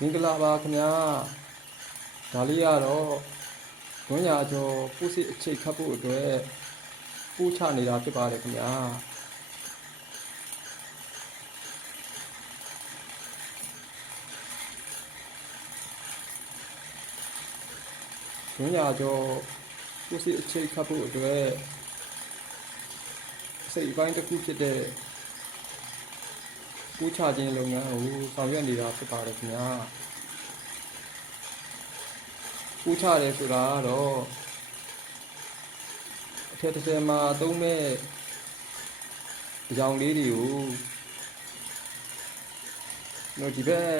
မင်္ဂလာပါခင်ဗျာဒါလေးကတော့ဝန်းညာကျော်ပို့စစ်အချိတ်ခတ်ဖို့အတွက်ပို့ချနေတာဖြစ်ပါတယ်ခင်ဗျာဝန်းညာကျော်ပို့စစ်အချိတ်ခတ်ဖို့အတွက်စိတ်ပိုင်းတစ်ခုဖြစ်တဲ့ပို့ချခြင်းလုပ်ငန်းကိုဆောင်ရွက်နေတာဖြစ်ပါတယ်ခင်ဗျာပို့ချတယ်ဆိုတာကတော့အထက်တစ်ဆယ်မှာသုံးမဲ့အကြောင်းလေးတွေကိုဒီဘက်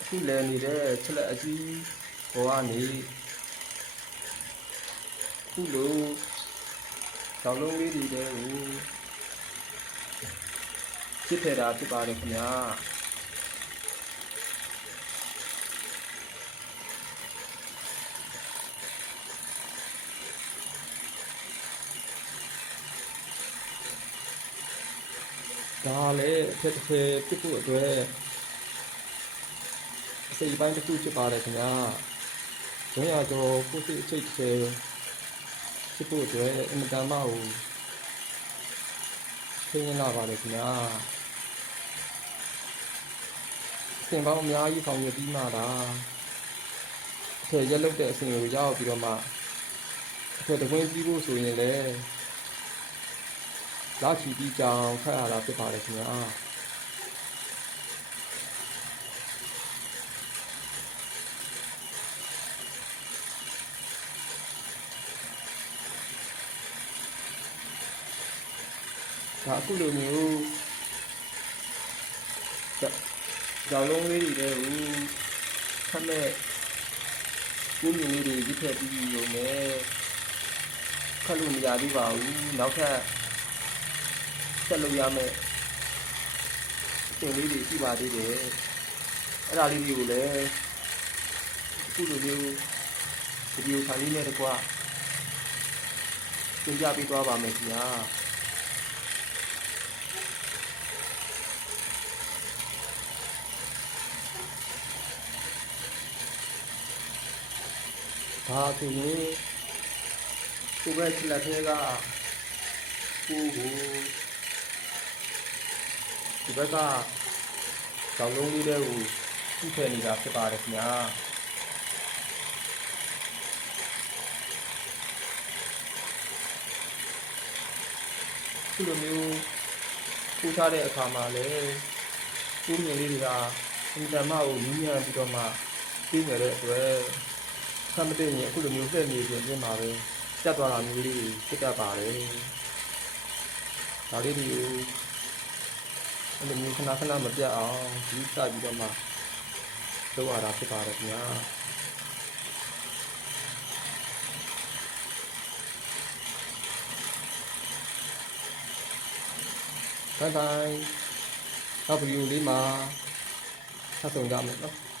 အခုလည်နေတဲ့ချက်လက်အကြီးပေါ်ကနေခုလိုကြောင်လုံးလေးတွေကိုဖြစ်ထည့်တာဖြစ်ပါတယ်ခင်ဗျာဒါလည်းအထက်တစ်ဆယ်ဖြစ်ဖို့အတွက်အစိပ်ပိုင်းတစ်ခုဖြစ်ပါတယ်ခင်ဗျာဝန်းရကျော်ပို့စစ်အချိတ်တစ်ဆယ်ဖြစ်ဖို့အတွက်အင်မတန်မှကိုထိန်းလာပါတယ်ခင်ဗျာအစဉ်ပေါင်းအများကြီးဆောင်ရွက်ပြီးမှဒါအထက်ရက်လုတ်တဲ့အစဉ်ကိုရောက်ပြီးတော့မှအထက်တကွင်းပြီးဖို့ဆိုရင်လည်းလာချီပြီးကြောင်ခတ်ရတာဖြစ်ပါတယ်ခင်ဗျာဒါအခုလိုမျိုးကြောင်လုံးလေးတွေကိုခက်မဲ့ကိုယ်မြင်လေးတွေရစ်ထည့်ပြီးရုံနဲ့ခက်လို့မရသေးပါဘူးနောက်ထပ်ဆက်လုပ်ရမယ်အချိန်လေးတွေရှိပါသေးတယ်အဲ့ဒါလေးတွေကိုလည်းအခုလိုမျိုးဗီဒီယိုဖိုင်လေးနဲ့တကွသင်ပြပေးသွားပါမယ်ခင်ဗျာဒါဆိုရင်ကိုယ်ပဲချက်လက်သေးကကိုဒီဘက်ကကြောင်လုံးလေးတွေကိုပြည့်ထည့်နေတာဖြစ်ပါတယ်ခင်ဗျာဒီလိုမျိုးပို့ချတဲ့အခါမှာလည်းကိုယ်မြင်လေးတွေကအင်တာမကိုညှဉ်းပြီးတော့မှပြီးနေတဲ့အတွက်ဆမ်းမသိရင်အခုလိုမျိုးလှည့်နေခြင်းပြင်မှာပဲကျတ်သွားတာမျိုးလေးဖြစ်တတ်ပါတယ်ဒါလေးတွေကိုအဲ့လိုမျိုးခဏခဏမပြတ်အောင်ဒီစပြီးတော့မှလုပ်ရတာဖြစ်ပါတယ်ခင်ဗျာဘိုင်ဘိုင်နောက်ဗီဒီယိုလေးမှာဆက်ဆုံကြမယ်နော်